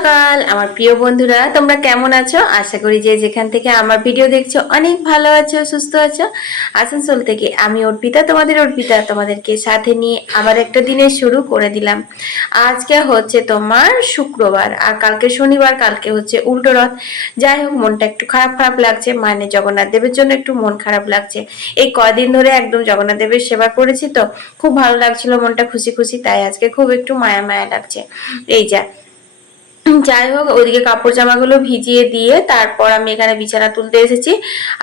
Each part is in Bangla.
সকাল। আমার প্রিয় বন্ধুরা, তোমরা কেমন আছো? আশা করি যে যেখান থেকে আমার ভিডিও দেখছ, অনেক ভালো আছো, সুস্থ আছো। আসানসোল থেকে আমি অর্পিতা, তোমাদের অর্পিতা, তোমাদেরকে সাথে নিয়ে আবার একটা দিনের শুরু করে দিলাম। আজকে হচ্ছে তোমার শুক্রবার, আর কালকে শনিবার, কালকে হচ্ছে উল্টো রথ। যাই হোক, মনটা একটু খারাপ খারাপ লাগছে মানে জগন্নাথ দেবের জন্য একটু মন খারাপ লাগছে। এই কদিন ধরে একদম জগন্নাথ দেবের সেবা করেছি তো, খুব ভালো লাগছিল, মনটা খুশি খুশি, তাই আজকে খুব একটু মায়া মায়া লাগছে। এই যা যাই হোক ওইদিকে কাপড় জামাগুলো ভিজিয়ে দিয়ে তারপর আমি এখানে বিছানা তুলতে এসেছি।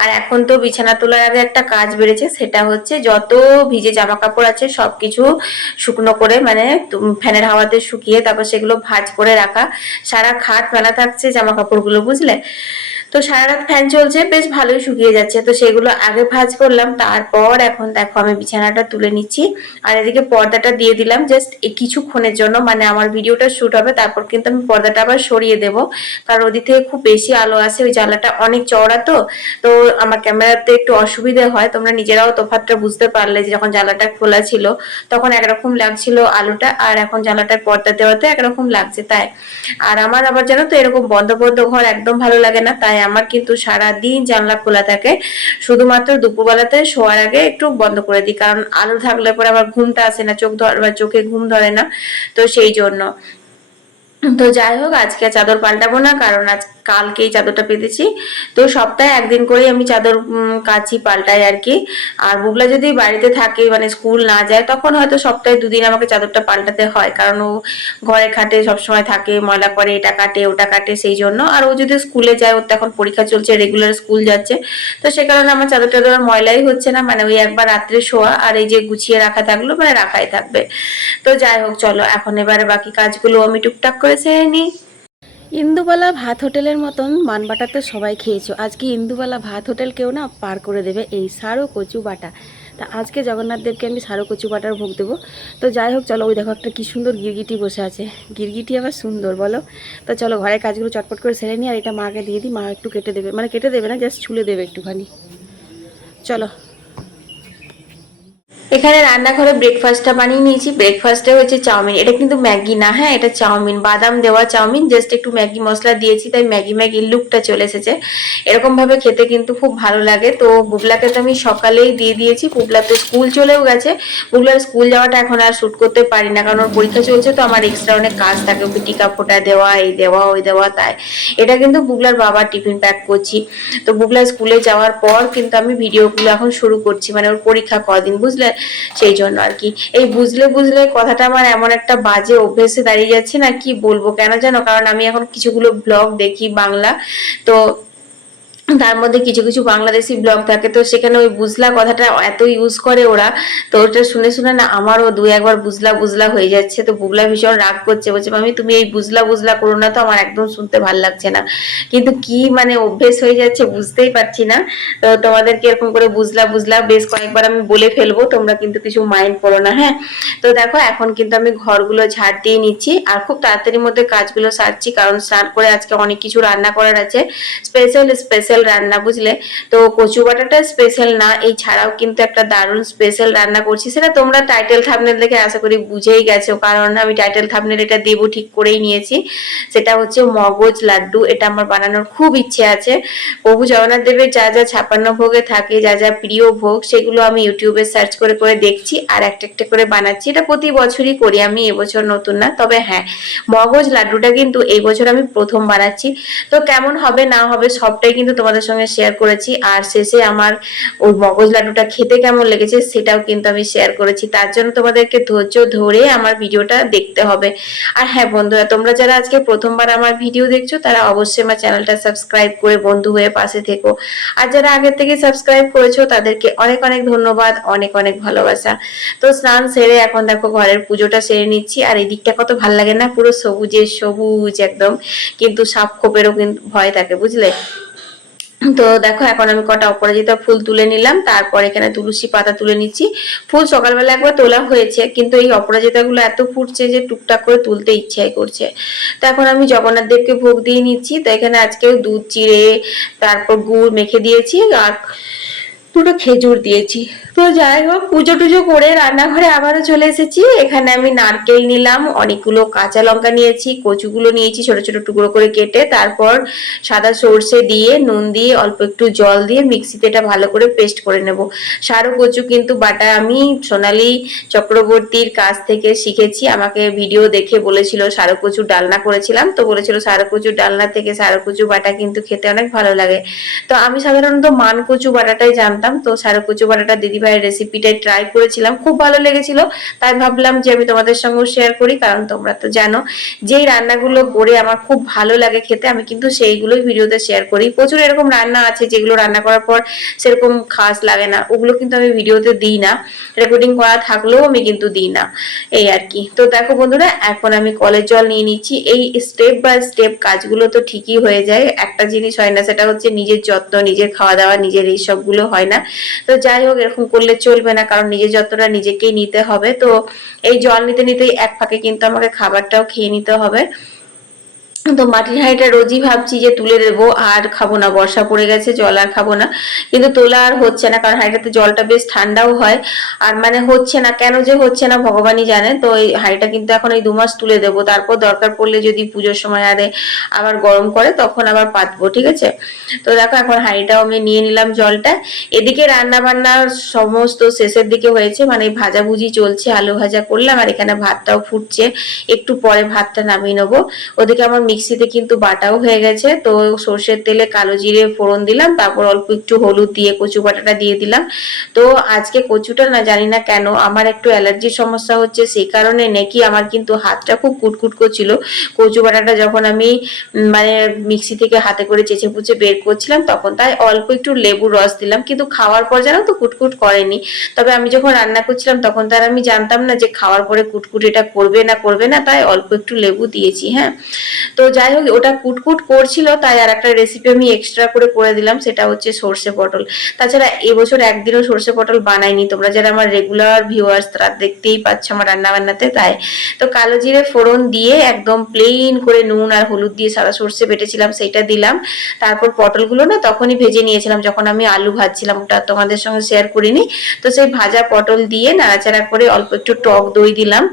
আর এখন তো বিছানা তোলার আগে একটা কাজ বেড়েছে, সেটা হচ্ছে যত ভিজে জামা কাপড় আছে সবকিছু শুকনো করে মানে ফ্যানের হাওয়াতে শুকিয়ে তারপর সেগুলো ভাজ করে রাখা। সারা খাট মেলা থাকছে জামা কাপড়গুলো বুঝলে? তো সারা রাত ফ্যান চলছে, বেশ ভালোই শুকিয়ে যাচ্ছে। তো সেগুলো আগে ভাঁজ করলাম, তারপর এখন দেখো আমি বিছানাটা তুলে নিচ্ছি। আর এদিকে পর্দাটা দিয়ে দিলাম জাস্ট কিছুক্ষণের জন্য মানে আমার ভিডিওটা শুট হবে, তারপর কিন্তু আমি পর্দাটা আবার সরিয়ে দেব। কারণ ওদিক থেকে খুব বেশি আলো আসে ওই জ্বালাটা অনেক চওড়া তো। তো আমার ক্যামেরাতে একটু অসুবিধে হয়, তোমরা নিজেরাও তফাৎটা বুঝতে পারলে যে যখন জ্বালাটা খোলা ছিল, তখন একরকম লাগছিল আলোটা আর এখন জ্বালাটার পর্দা দেওয়াতে একরকম লাগছে তাই। আর আমার আবার জানো তো এরকম বন্ধ বন্ধ ঘর একদম ভালো লাগে না, তাই আমার কিন্তু সারা দিন জানলা খোলা থাকে। শুধুমাত্র দুপুরবেলাতে শোয়ার আগে একটু বন্ধ করে দিই, কারণ আলো থাকলে পরে আমার ঘুমটা আসে না, চোখ ধর বা চোখে ঘুম ধরে না। তো সেই জন্য। তো যাই হোক, আজকে চাদর পাল্টাবো না, কারণ আজ কালকে এই চাদরটা পেতেছি। তো সপ্তাহে একদিন করেই আমি চাদর কাচি পাল্টাই আর কি। আর বুবলা যদি বাড়িতে থাকে মানে স্কুল না যায়, তখন হয়তো সপ্তাহে দুদিন আমাকে চাদরটা পাল্টাতে হয়, কারণ ও ঘরে খাটে, সবসময় থাকে, ময়লা করে এটা কাটে, ওটা কাটে, সেই জন্য। আর ও যদি স্কুলে যায়, ওর তো এখন পরীক্ষা চলছে রেগুলার স্কুল যাচ্ছে। তো সে কারণে আমার চাদর টাদর ময়লাই হচ্ছে না মানে ওই একবার রাত্রে শোয়া, আর এই যে গুছিয়ে রাখা থাকল মানে রাখাই থাকবে। তো যাই হোক, চলো, এখন এবারে বাকি কাজগুলো আমি টুকটাক করে সেরে নিই ইন্দুবালা ভাত হোটেলের মতন মানবাটা তো সবাই খেয়েছো। আজকে ইন্দুবালা ভাত হোটেল কেউ না পার করে দেবে এই সারো কচু বাটা। তা আজকে জগন্নাথ দেবকে আমি সারো কচু বাটার ভোগ দেবো। তো যাই হোক, চলো ওই দেখো একটা কী সুন্দর গিরগিটি বসে আছে। গিরগিটি আবার সুন্দর, বলো? তো চলো ঘরের কাজগুলো চটপট করে সেরে নিই আর এটা মাকে দিয়ে দিই। মা একটু কেটে দেবে মানে কেটে দেবে না জাস্ট ছুলে দেবে একটুখানি। চলো। এখানে রান্নাঘরে ব্রেকফাস্টটা বানিয়ে নিয়েছি। ব্রেকফাস্টে হচ্ছে চাউমিন। এটা কিন্তু ম্যাগি না হ্যাঁ? এটা চাউমিন। বাদাম দেওয়া চাউমিন। জাস্ট একটু ম্যাগি মশলা দিয়েছি, তাই ম্যাগি ম্যাগি লুকটা চলে এসেছে। এরকম ভাবে খেতে কিন্তু খুব ভালো লাগে। তো বুবলাকে তো আমি সকালেই দিয়ে দিয়েছি। বুবলা তো স্কুল চলেও গেছে। বুবলার স্কুল যাওয়াটা এখন আর শ্যুট করতে পারি না, কারণ ওর পরীক্ষা চলছে, তো আমার এক্সট্রা অনেক কাজ থাকে। ওকে টিকা ফোটা দেওয়া, এই দেওয়া, ওই দেওয়া, তাই। এটা কিন্তু বুবলার বাবার টিফিন প্যাক করছি। তো বুবলা স্কুলে যাওয়ার পর কিন্তু আমি ভিডিওগুলো এখন শুরু করছি। মানে ওর পরীক্ষা কদিন, বুঝলে? সেই জন্য আর কি। এই বুঝলে বুঝলে কথাটা আমার এমন একটা বাজে অভ্যেসে দাঁড়িয়ে যাচ্ছে না, কি বলব? কেন জানো? কারণ আমি এখন কিছুগুলো ব্লগ দেখি বাংলা। তো তার মধ্যে কিছু কিছু বাংলাদেশি ব্লগ থাকে, তো সেখানে ওই বুঝলা কথাটা এত ইউজ করে ওরা, তো ওটা শুনে শুনে না আমারও দু একবার বুঝলা বুঝলা হয়ে যাচ্ছে, তো বুবলা ভীষণ রাগ করছে, বলছে, মামি, তুমি এই বুঝলা বুঝলা করো না তো আমার একদম শুনতে ভালো লাগছে না। কিন্তু কি মানে অভ্যেস হয়ে যাচ্ছে বুঝতেই পারছি না, তো তোমাদেরকে এরকম করে বুঝলা বুঝলা বেশ কয়েকবার আমি বলে ফেলব, তোমরা কিন্তু কিছু মাইন্ড করো না হ্যাঁ? তো দেখো, এখন কিন্তু আমি ঘরগুলো ঝাড় দিয়ে নিচ্ছি, আর খুব তাড়াতাড়ির মধ্যে কাজগুলো সারছি, কারণ স্নান করে আজকে অনেক কিছু রান্না করার আছে স্পেশাল স্পেশাল রান্না, বুঝলে? তো কচু বাটাটা স্পেশাল না, এই ছাড়াও কিন্তু একটা দারুণ স্পেশাল রান্না করছি। সেটা তোমরা টাইটেল থামনেল দেখে আশা করি বুঝেই গেছো, কারণ আমি টাইটেল থামনেল এটা দেবো ঠিক করেই নিয়েছি। সেটা হচ্ছে মগজ লাড্ডু, এটা আমার বানানোর খুব ইচ্ছে আছে। প্রভু জগন্নাথ দেবের যা যা ছাপান্ন ভোগে থাকে, যা যা প্রিয় ভোগ, সেগুলো আমি ইউটিউবে সার্চ করে করে দেখছি আর একটা একটা করে বানাচ্ছি। এটা প্রতি বছরই করি, আমি এবছর নতুন না, তবে হ্যাঁ মগজ লাড্ডুটা কিন্তু এই বছর আমি প্রথম বানাচ্ছি। তো কেমন হবে না হবে সবটাই কিন্তু তোমাদের সঙ্গে শেয়ার করেছি। আর শেষে আমার ওই মগজ লাড্ডুটা খেতে কেমন লেগেছে সেটাও কিন্তু আমি শেয়ার করেছি। তার জন্য তোমাদেরকে ধৈর্য ধরে আমার ভিডিওটা দেখতে হবে। আর হ্যাঁ বন্ধুরা, তোমরা যারা আজকে প্রথমবার আমার ভিডিও দেখছ, তারা অবশ্যই আমার চ্যানেলটা সাবস্ক্রাইব করে বন্ধু হয়ে পাশে থেকো। আর যারা আগের থেকে সাবস্ক্রাইব করেছ, তাদেরকে অনেক অনেক ধন্যবাদ, অনেক অনেক ভালোবাসা। তো স্নান সেরে এখন দেখো ঘরের পুজোটা সেরে নিচ্ছি। আর এই দিকটা কত ভালো লাগে না, পুরো সবুজে সবুজ একদম। কিন্তু সাপ খোপেরও কিন্তু ভয় থাকে, বুঝলে? তো দেখো, এখন আমি কটা অপরাজিতা ফুল তুলে নিলাম। তারপর এখানে তুলসী পাতা তুলে নিচ্ছি। ফুল সকালবেলা একবার তোলা হয়েছে, কিন্তু এই অপরাজিতা গুলো এত ফুটছে যে টুকটাক করে তুলতে ইচ্ছাই করছে। তো এখন আমি জগন্নাথ দেবকে ভোগ দিয়ে নিচ্ছি। তো এখানে আজকে দুধ, চিড়ে, তারপর গুড় মেখে দিয়েছি। আর দুটো খেজুর দিয়েছি। তো যাই হোক, পুজো টুজো করে রান্নাঘরে আবারও চলে এসেছি। এখানে আমি নারকেল নিলাম, অনেকগুলো কাঁচা লঙ্কা নিয়েছি, কচুগুলো নিয়েছি ছোট ছোট টুকরো করে কেটে, তারপর সাদা সর্ষে দিয়ে, নুন দিয়ে, অল্প একটু জল দিয়ে মিক্সিতে এটা ভালো করে পেস্ট করে নেব। সারু কচু কিন্তু বাটা আমি সোনালি চক্রবর্তীর কাছ থেকে শিখেছি। আমাকে ভিডিও দেখে বলেছিল সারু কচু ডালনা করেছিলাম। তো বলেছিল সারু কচু ডালনা থেকে সারু কচু বাটা কিন্তু খেতে অনেক ভালো লাগে। তো আমি সাধারণত মান কচু বাটাটাই জানতাম। তো সারু কচু বাটাটা দিদিভাইয়ের রেসিপিটাই ট্রাই করেছিলাম। খুব ভালো লেগেছিল। তাই ভাবলাম যে আমি তোমাদের সঙ্গেও শেয়ার করি, কারণ তোমরা তো জানো, যেই রান্নাগুলো করে আমার খুব ভালো লাগে খেতে, আমি কিন্তু সেইগুলোই ভিডিওতে শেয়ার করি। প্রচুর এরকম রান্না আছে যেগুলো রান্না করার পর সেরকম খাস লাগে না। ওগুলো কিন্তু আমি ভিডিওতে দিই না। রেকর্ডিং করা থাকলেও আমি কিন্তু দিই না। এই আর কি। তো দেখো বন্ধুরা, এখন আমি কলের জল নিয়ে নিচ্ছি। এই স্টেপ বাই স্টেপ কাজগুলো তো ঠিকই হয়ে যায়। একটা জিনিস হয় না, সেটা হচ্ছে নিজের যত্ন, নিজের খাওয়া দাওয়া নিজের এই সবগুলো হয় না। তো যাই হোক, এরকম করলে চলবে না, কারণ নিজে যতটা নিজেকেই নিতে হবে। তো এই জল নিতে নিতেই এক ফাঁকে কিন্তু আমাকে খাবারটাও খেয়ে নিতে হবে। তো মাটির হাঁড়িটা রোজই ভাবছি যে তুলে দেবো, আর খাব না, বর্ষা পড়ে গেছে, জল আর খাব না। কিন্তু তোলা আর হচ্ছে না, কারণ হাঁড়িটাতে জলটা বেশ ঠান্ডাও হয়। আর মানে হচ্ছে না, কেন যে হচ্ছে না, ভগবানই জানে। তো এই হাঁড়িটা কিন্তু এখন এই দুমাস তুলে দেবো। তারপর দরকার পড়লে যদি পুজোর সময় আরে আবার গরম করে, তখন আবার পাতবো, ঠিক আছে? তো দেখো, এখন হাঁড়িটাও আমি নিয়ে নিলাম জলটা। এদিকে রান্না বান্নার সমস্ত শেষের দিকে হয়েছে মানে ভাজাভুজি চলছে, আলু ভাজা করলাম, আর এখানে ভাতটাও ফুটছে। একটু পরে ভাতটা নামিয়ে নেব। ওদিকে আমার মিক্সিতে কিন্তু বাটাও হয়ে গেছে। তো সর্ষের তেলে কালো জিরে ফোড়ন দিলাম, তারপর অল্প একটু হলুদ দিয়ে কচু বাটাটা দিয়ে দিলাম। তো আজকে কচুটা না জানি না কেন আমার একটু অ্যালার্জির সমস্যা হচ্ছে, সেই কারণে নাকি আমার কিন্তু হাতটা খুব কুটকুট করছিল। কচু বাটাটা যখন আমি মানে মিক্সি থেকে হাতে করে চেঁচে পুচে বের করছিলাম, তখন তাই অল্প একটু লেবুর রস দিলাম। কিন্তু খাওয়ার পর জানো তো কুটকুট করেনি। তবে আমি যখন রান্না করছিলাম, তখন তার আমি জানতাম না যে খাওয়ার পরে কুটকুট এটা করবে না করবে না, তাই অল্প একটু লেবু দিয়েছি হ্যাঁ। তো যাই হোক, ওটা কুটকুট করছিল, তাই আর একটা রেসিপি আমি এক্সট্রা করে করে দিলাম, সেটা হচ্ছে সর্ষে পটল। তাছাড়া এবছর একদিনও সর্ষে পটল বানাইনি, তোমরা যারা আমার রেগুলার ভিউয়ার্স তারা দেখতেই পাচ্ছ আমার রান্না বান্নাতে তাই তো কালো জিরে ফোড়ন দিয়ে একদম প্লেন করে নুন আর হলুদ দিয়ে সাদা সর্ষে বেটেছিলাম, সেইটা দিলাম। তারপর পটলগুলো না তখনই ভেজে নিয়েছিলাম, যখন আমি আলু ভাজছিলাম, ওটা তোমাদের সঙ্গে শেয়ার করিনি। তো সেই ভাজা পটল দিয়ে নাড়াচাড়া করে অল্প একটু টক দই দিলাম।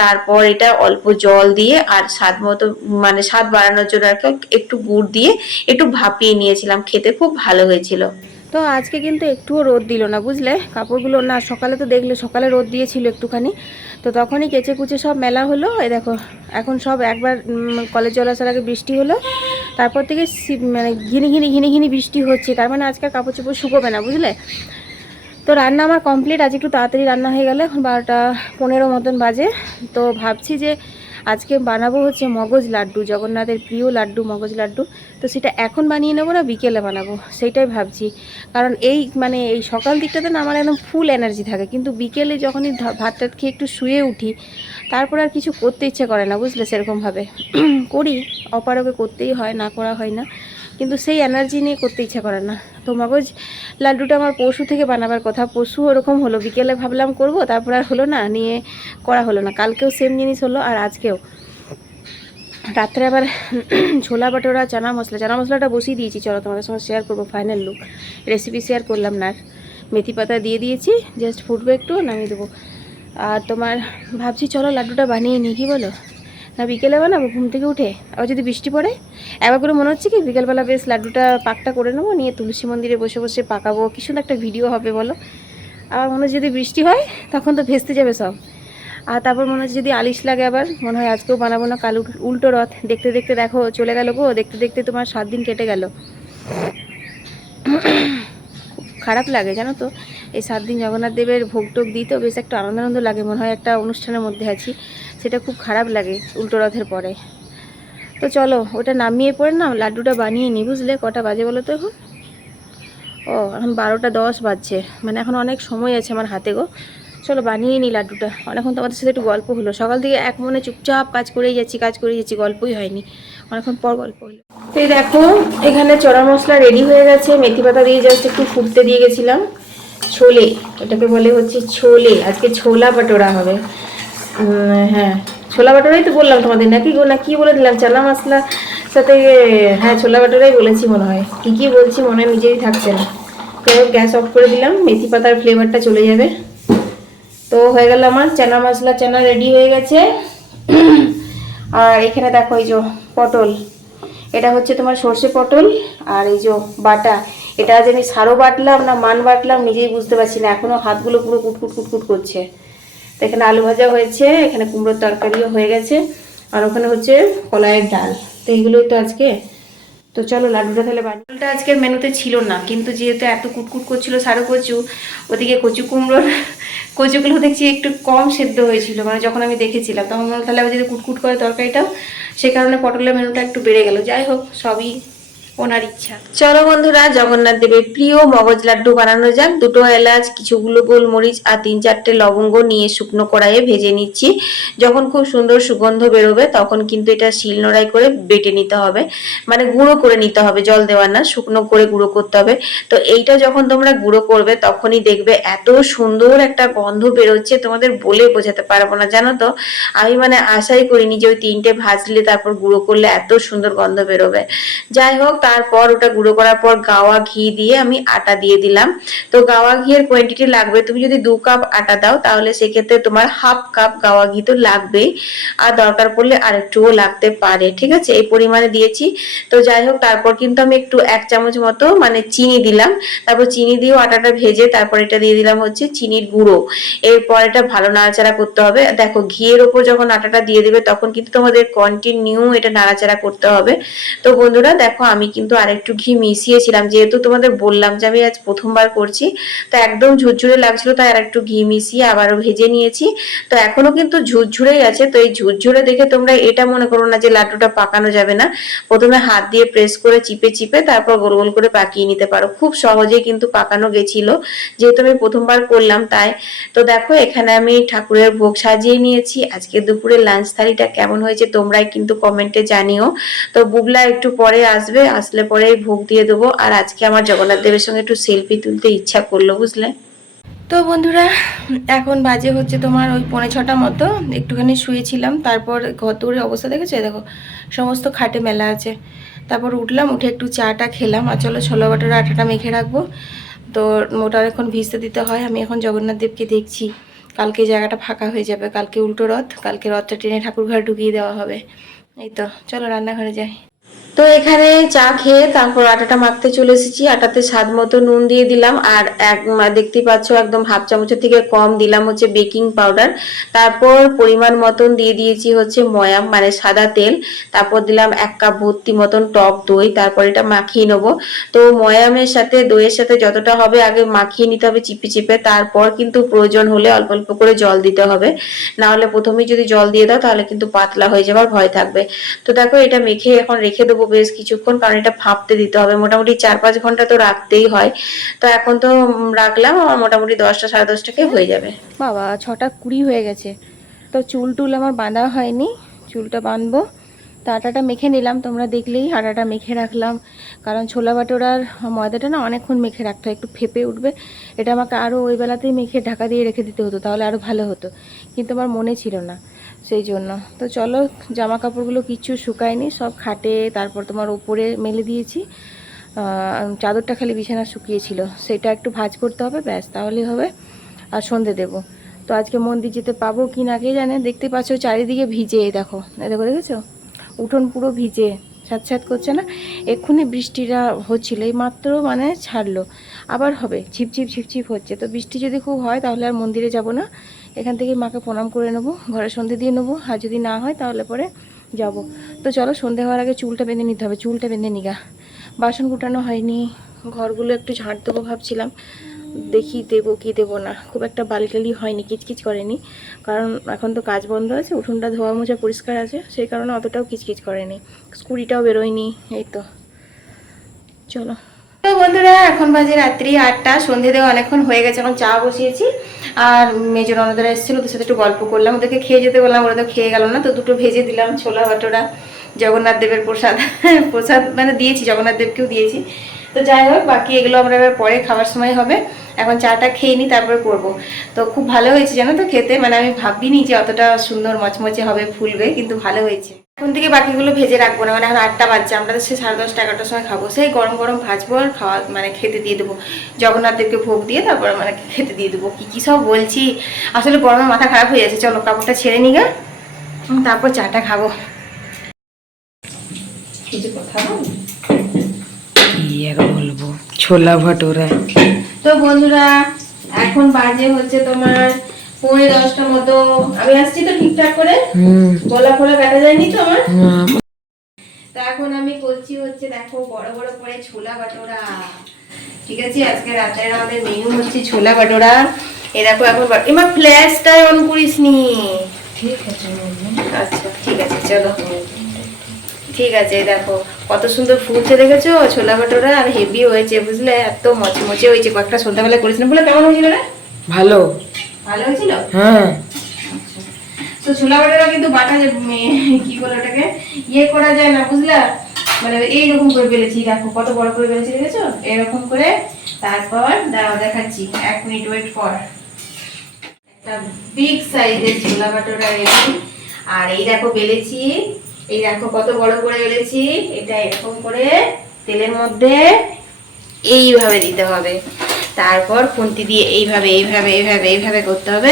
তারপর এটা অল্প জল দিয়ে আর স্বাদ মতো মানে স্বাদ বাড়ানোর জন্য আর একটু গুড় দিয়ে একটু ভাপিয়ে নিয়েছিলাম, খেতে খুব ভালো হয়েছিল। তো আজকে কিন্তু একটুও রোদ দিল না, বুঝলে? কাপড়গুলো না, সকালে তো দেখলে সকালে রোদ দিয়েছিল একটুখানি। তো তখনই কেচে কুচে সব মেলা হলো, এই দেখো, এখন সব একবার কলেজ জল আসার আগে বৃষ্টি হলো। তারপর থেকে মানে ঘিনি ঘিনি ঘিনি ঘিনি বৃষ্টি হচ্ছে, তার মানে আজকে কাপড় চোপড় শুকোবে না, বুঝলে? তো রান্না আমার কমপ্লিট, আজ একটু তাড়াতাড়ি রান্না হয়ে গেলে, এখন বারোটা পনেরো মতন বাজে। তো ভাবছি যে আজকে বানাবো হচ্ছে মগজ লাড্ডু, জগন্নাথের প্রিয় লাড্ডু, মগজ লাড্ডু। তো সেটা এখন বানিয়ে নেব না, বিকেলে বানাবো, সেটাই ভাবছি। কারণ এই মানে এই সকাল দিকটাতে না আমার একদম ফুল এনার্জি থাকে। কিন্তু বিকেলে যখনই ভাত টাত খেয়ে একটু শুয়ে উঠি, তারপর আর কিছু করতে ইচ্ছে করে না, বুঝলে? সেরকমভাবে। করি অপারকে করতেই হয়, না করা হয় না। কিন্তু সেই এনার্জি নিয়ে করতে ইচ্ছা করে না। তো মগজ লাড্ডুটা আমার পশু থেকে বানাবার কথা পশু ওরকম হলো, বিকেলে ভাবলাম করব, তারপর আর হলো না, নিয়ে করা হলো না। কালকেও সেম জিনিস হলো, আর আজকেও। রাত্রে আবার ছোলা বাটোরা, চানা মশলা, চানা মশলাটা বসিয়ে দিয়েছি, চলো তোমাদের সঙ্গে শেয়ার করব ফাইনাল লুক রেসিপি শেয়ার করলাম না আর। মেথি পাতা দিয়ে দিয়েছি জাস্ট ফুটবে একটু, নামিয়ে দেবো। আর তোমার, ভাবছি চলো লাড্ডুটা বানিয়ে নিই, কি বলো? না, বিকেলে বানাবো? ঘুম থেকে উঠে? আবার যদি বৃষ্টি পড়ে? একবার করে মনে হচ্ছে কি, বিকেলবেলা বেশ লাড্ডুটা পাকটা করে নেব, নিয়ে তুলসী মন্দিরে বসে বসে পাকাবো। কি সুন্দর একটা ভিডিও হবে, বলো। আবার মনে হচ্ছে যদি বৃষ্টি হয়, তখন তো ভেস্তে যাবে সব। আর তারপর মনে হচ্ছে যদি আলিশ লাগে আবার, মনে হয় আজকেও বানাবো না, কাল উল্টো রথ। দেখতে দেখতে দেখো, চলে গেল গো, দেখতে দেখতে তোমার সাত দিন কেটে গেল। খারাপ লাগে, জানো তো? এই সাত দিন জগন্নাথ দেবের ভোগ টোগ দিতেও বেশ একটা আনন্দ আনন্দ লাগে, মনে হয় একটা অনুষ্ঠানের মধ্যে আছি। সেটা খুব খারাপ লাগে উল্টো রথের পরে। তো চলো, ওটা নামিয়ে পড়ে না লাড্ডুটা বানিয়ে নিই বুঝলে? কটা বাজে বলো তো এখন? ও, এখন বারোটা দশ বাজছে। মানে এখন অনেক সময় আছে আমার হাতে গো। চলো বানিয়ে নিই লাড্ডুটা। অনেকক্ষণ তোমাদের সাথে একটু গল্প হলো। সকাল থেকে এক মনে চুপচাপ কাজ করেই যাচ্ছি, কাজ করেই যাচ্ছি, গল্পই হয়নি। অনেকক্ষণ পর গল্প হলো। এই দেখো, এখানে চড়া মশলা রেডি হয়ে গেছে। মেথি পাতা দিয়ে জাস্ট একটু ফুটতে দিয়ে গেছিলাম। ছোলে, এটাকে বলে হচ্ছে ছোলে। আজকে ছোলা বাটোরা হবে। হ্যাঁ। ছোলা বাটোরাই তো বললাম তোমাদের। নাকি গো, না কি বলে দিলাম? চানা মশলা সাথে হ্যাঁ ছোলা বাটোরাই বলেছি মনে হয়। কি কি বলছি মনে হয় নিজেই থাকছে না। তো গ্যাস অফ করে দিলাম। মেথি পাতার ফ্লেভারটা চলে যাবে। তো হয়ে গেল আমার চানা মশলা। চানা রেডি হয়ে গেছে। আর এখানে দেখো এই যে পটল। এটা হচ্ছে তোমার সর্ষে পটল আর এই যে বাটা। এটা আজ আমি সারও বাটলাম না মান বাটলাম নিজেই বুঝতে পারছি না। এখনও হাতগুলো পুরো কুটকুট কুটকুট করছে। এখানে আলু ভাজা হয়েছে, এখানে কুমড়োর তরকারিও হয়ে গেছে, আর ওখানে হচ্ছে কলাইয়ের ডাল। তো এইগুলোই তো আজকে। তো চলো, লাড্ডুটা তাহলে বাড়িটা আজকের মেনুতে ছিল না, কিন্তু যেহেতু এত কুটকুট করছিল সারো কচু, ওদিকে কচু কুমড়োর কচুগুলো দেখছি একটু কম সেদ্ধ হয়েছিল মানে যখন আমি দেখেছিলাম, তখন তাহলে যদি কুটকুট করে তরকারিটাও? সে কারণে পটলের মেনুটা একটু বেড়ে গেল। যাই হোক, সবই ওনার ইচ্ছা। চলো বন্ধুরা, জগন্নাথ দেবের প্রিয় মগজ লাড্ডু বানানো যাক। দুটো এলাচ কিছুগুলো গোলমরিচ আর তিন চারটে লবঙ্গ নিয়ে শুকনো কড়াইয়ে ভেজে নিচ্ছি। যখন খুব সুন্দর সুগন্ধ বেরোবে, তখন কিন্তু এটা শিল নোড়াই করে বেটে নিতে হবে। মানে গুঁড়ো করে নিতে হবে, জল দেওয়ার না, শুকনো করে গুঁড়ো করতে হবে। তো এইটা যখন তোমরা গুঁড়ো করবে, তখনই দেখবে এত সুন্দর একটা গন্ধ বেরোচ্ছে, তোমাদের বলে বোঝাতে পারব না, জানো তো? আমি মানে আশাই করিনি যে ওই তিনটে ভাজলে তারপর গুঁড়ো করলে এত সুন্দর গন্ধ বেরোবে। যাই হোক তারপর ওটা গুঁড়ো করার পর গাওয়া ঘি দিয়ে আমি আটা দিয়ে দিলাম। তো গাওয়া ঘিয়ের কোয়ান্টিটি লাগবে, তুমি যদি দু কাপ আটা দাও তাহলে সেক্ষেত্রে তোমার হাফ কাপ গাওয়া ঘি তো লাগবেই। আর দরকার পড়লে আরেকটুও লাগতে পারে, ঠিক আছে? এই পরিমাণে দিয়েছি। তো যাই হোক, তারপর কিন্তু আমি একটু এক চামচ মতো মানে চিনি দিলাম। তারপর চিনি দিয়েও আটাটা ভেজে তারপর এটা দিয়ে দিলাম হচ্ছে চিনির গুঁড়ো। এরপর এটা ভালো নাড়াচাড়া করতে হবে। দেখো, ঘিয়ের ওপর যখন আটাটা দিয়ে দেবে তখন কিন্তু তোমাদের কন্টিনিউ এটা নাড়াচাড়া করতে হবে। তো বন্ধুরা, দেখো আমি কিন্তু আরেকটু ঘি মিশিয়েছিলাম। যেহেতু তোমাদের বললাম যে আমি আজ প্রথমবার করছি, তো একদম ঝুরঝুরে লাগছিল, তাই আর একটু ঘি মিশিয়ে আবারও ভেজে নিয়েছি। তো এখনও কিন্তু ঝুরঝুরেই আছে, তো এই ঝুরঝুরে দেখে তোমরা এটা মনে করো না যে লাড্ডুটা পাকানো যাবে না। প্রথমে হাত দিয়ে প্রেস করে চিপে চিপে তারপর গোল গোল করে পাকিয়ে নিতে পারো। খুব সহজেই কিন্তু পাকানো গেছিল, যেহেতু আমি প্রথমবার করলাম তাই। তো দেখো, এখানে আমি ঠাকুরের ভোগ সাজিয়ে নিয়েছি। আজকে দুপুরে লাঞ্চ থালিটা কেমন হয়েছে তোমরাই কিন্তু কমেন্টে জানিও। তো বুবলা একটু পরে আসবে আসলে পরে ভোগ দিয়ে দেবো। আর আজকে আমার জগন্নাথ দেবের সঙ্গে একটু সেলফি তুলতে ইচ্ছা করল, বুঝলে? তো বন্ধুরা, এখন বাজে হচ্ছে তোমার ওই পৌনে ছটা মতো। একটুখানি শুয়েছিলাম, তারপর ঘরে অবস্থা দেখেছ? দেখো, সমস্ত খাটে মেলা আছে। তারপর উঠলাম, উঠে একটু চাটা খেলাম। আর চলো, ছোলা বাটার আটাটা মেখে রাখব। তো মোটা এখন ভিজতে দিতে হয়। আমি এখন জগন্নাথ দেবকে দেখছি। কালকে জায়গাটা ফাঁকা হয়ে যাবে। কালকে উল্টো রথ, কালকে রথটা টেনে ঠাকুর ঘরে ঢুকিয়ে দেওয়া হবে। এই তো, চলো রান্নাঘরে যাই। তো এখানে চা খেয়ে তারপর আটাটা মাখতে চলে এসেছি। আটাতে স্বাদ মতো নুন দিয়ে দিলাম আর এক দেখতেই পাচ্ছ একদম হাফ চামচের থেকে কম দিলাম হচ্ছে বেকিং পাউডার। তারপর পরিমাণ মতন দিয়ে দিয়েছি হচ্ছে ময়াম মানে সাদা তেল। তারপর দিলাম এক কাপ ভর্তি মতন টক দই। তারপর এটা মাখিয়ে নেব। তো ময়ামের সাথে, দইয়ের সাথে যতটা হবে আগে মাখিয়ে নিতে হবে চিপে চিপে। তারপর কিন্তু প্রয়োজন হলে অল্প অল্প করে জল দিতে হবে। না হলে প্রথমেই যদি জল দিয়ে দাও তাহলে কিন্তু পাতলা হয়ে যাবার ভয় থাকবে। তো দেখো এটা মেখে এখন রেখে দেবো বেশ কিছুক্ষণ, কারণ এটা ভাপতে দিতে হবে। মোটামুটি চার পাঁচ ঘণ্টা তো রাখতেই হয়। তো এখন তো রাখলাম, আমার মোটামুটি দশটা, সাড়ে দশটাকে হয়ে যাবে। বাবা, ছটা কুড়ি হয়ে গেছে। তো চুল টুল আমার বাঁধা হয়নি, চুলটা বাঁধবো। তো আটাটা মেখে নিলাম, তোমরা দেখলেই আটাটা মেখে রাখলাম। কারণ ছোলা বাটোরার ময়দাটা না অনেকক্ষণ মেখে রাখতে হয়, একটু ফেপে উঠবে। এটা আমাকে আরও ওই বেলাতেই মেখে ঢাকা দিয়ে রেখে দিতে হতো, তাহলে আরও ভালো হতো। কিন্তু আমার মনে ছিল না। সেই জন্য। তো চলো জামা কাপড়গুলো কিচ্ছু শুকায়নি, সব খাটে, তারপর তোমার উপরে মেলে দিয়েছি। চাদরটা খালি বিছানা শুকিয়েছিল, সেটা একটু ভাঁজ করতে হবে, ব্যাস, তাহলেই হবে। আর সন্ধে দেবো। তো আজকে মন্দির যেতে পাবো কি না কে জানে, দেখতে পাচ্ছ চারিদিকে ভিজে, দেখো দেখো, দেখেছ? উঠোন পুরো ভিজে ছাদ করছে না? এক্ষুনি বৃষ্টিটা হচ্ছিল, এই মাত্র মানে ছাড়লো। আবার হবে, ঝিপঝিপ ঝিপঝিপ হচ্ছে। তো বৃষ্টি যদি খুব হয়, তাহলে আর মন্দিরে যাব না। এখান থেকে মাকে প্রণাম করে নেব, ঘরে সন্ধে দিয়ে নেব, আর যদি না হয় তাহলে পরে যাব। তো চলো, সন্ধে হওয়ার আগে চুলটা বেঁধে নিতে হবে, চুলটা বেঁধে নিগা বাসন কুটানো হয়নি, ঘরগুলো একটু ঝাঁট দেবো ভাবছিলাম। দেখি দেবো কি দেবো না, খুব একটা বালি টালি হয়নি, কিচকিচ করেনি। কারণ এখন তো কাজ বন্ধ আছে, উঠোনটা ধোয়া মোছা পরিষ্কার আছে, সেই কারণে অতটাও কিচকিচ করেনি। স্কুটিটাও বেরোয়নি, এই তো। চলো। তো বন্ধুরা, এখন বাজে রাত্রি আটটা, সন্ধে দেওয়া অনেকক্ষণ হয়ে গেছে, এখন চা বসিয়েছি। আর মেজর অনাদারা এসেছিল, ওদের সাথে একটু গল্প করলাম। ওদেরকে খেয়ে যেতে বললাম, ওরা তো খেয়ে গেল না, তো দুটো ভেজে দিলাম, ছোলা ভাটোরা, জগন্নাথ দেবের প্রসাদ প্রসাদ মানে দিয়েছি, জগন্নাথ দেবকেও দিয়েছি। তো যাই হোক, বাকি এগুলো আমরা এবার পরে খাওয়ার সময় হবে। এখন চাটা খেয়ে নিই, তারপরে করব। তো খুব ভালো হয়েছে, জানো তো খেতে? মানে আমি ভাবিনি যে অতটা সুন্দর মচমচে হবে ফুলবে কিন্তু ভালো হয়েছে। এখন থেকে বাকিগুলো ভেজে রাখব না মানে এখন আটটা বাজছে, আমরা তো সে সাড়ে দশটা, এগারোটার সময় খাব। সেই গরম গরম ভাজবো আর খাওয়া মানে খেতে দিয়ে দেবো। জগন্নাথ দেবকে ভোগ দিয়ে তারপরে মানে খেতে দিয়ে দেবো। কী কী সব বলছি। আসলে গরমে মাথা খারাপ হয়ে যাচ্ছে। চলো, কাপড়টা ছেড়ে নি গা। তারপর চাটা খাব। কিছু কথা কি আর বলব ছোলা ভটোরা। তো বন্ধুরা এখন বাজে হচ্ছে তোমার পৌনে দশটার মতো। আমি আসছি তো ঠিকঠাক করে। গলা ফলা কাটা যায়নি তো আমার? তো এখন আমি করছি হচ্ছে দেখো বড় বড় করে ছোলা বাটোরা ঠিক আছে আজকে রাতের আমাদের মেনু হচ্ছে ছোলা বাটোরা এ দেখো এখন এমা ফ্ল্যাশটা অন করিস নি। ঠিক আছে আচ্ছা ঠিক আছে চলো। ঠিক আছে দেখো। কত সুন্দর ফুলছে দেখেছ ছোলা বাটোরা আর হেভি হয়েছে বুঝলে? এত মচমচে হয়েছে। কয়েকটা সন্ধ্যাবেলা করেছিলাম বলে কেমন হয়েছিল ভালো। ভালো হয়েছিল? হ্যাঁ। তো ছোলা বাটাটা কিন্তু বাটা কি বলে ওটাকে? ইয়ে করা যায় না বুঝলা? মানে এইরকম করে বেলেছি দেখো কত বড় করে বেলেছি দেখেছ? এরকম করে তারপর দাঁড়াও দেখাচ্ছি। এক মিনিট ওয়েট কর। একটা বিগ সাইজের ছোলা আর এই দেখো বেলেছি এই দেখো কত বড় করে বেলেছি এটা এরকম করে তেলের মধ্যে এইভাবে দিতে হবে। তারপর খুন্তি দিয়ে এইভাবে এইভাবে এইভাবে এইভাবে করতে হবে।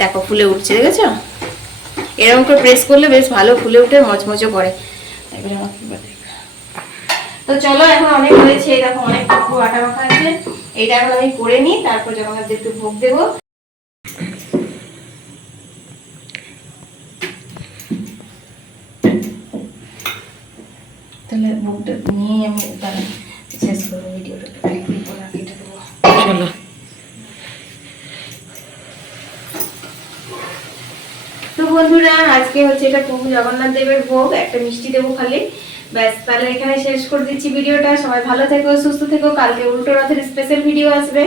দেখো ফুলে উঠছে, দেখেছ? এরকম করে প্রেস করলে বেশ ভালো ফুলে উঠে, মচমচে করে? তো চলো, এখন অনেক হয়েছে। দেখো অনেক আটা মাখা আছে। এইটা এখন আমি করে নিই, তারপর যখন একটু ভোগ দেবো। তাহলে ভোগটা নিয়ে আমি দাঁড়াই শেষ করব ভিডিওটা। কেটে দেবো চলো তো বন্ধুরা আজকে হচ্ছে এটা প্রভু জগন্নাথ দেবের ভোগ একটা মিষ্টি দেবো খালি। ব্যাস তাহলে এখানে শেষ করে দিচ্ছি ভিডিওটা। সবাই ভালো থেকো সুস্থ থেকো। কালকে উল্টো রথের স্পেশাল ভিডিও আসবে।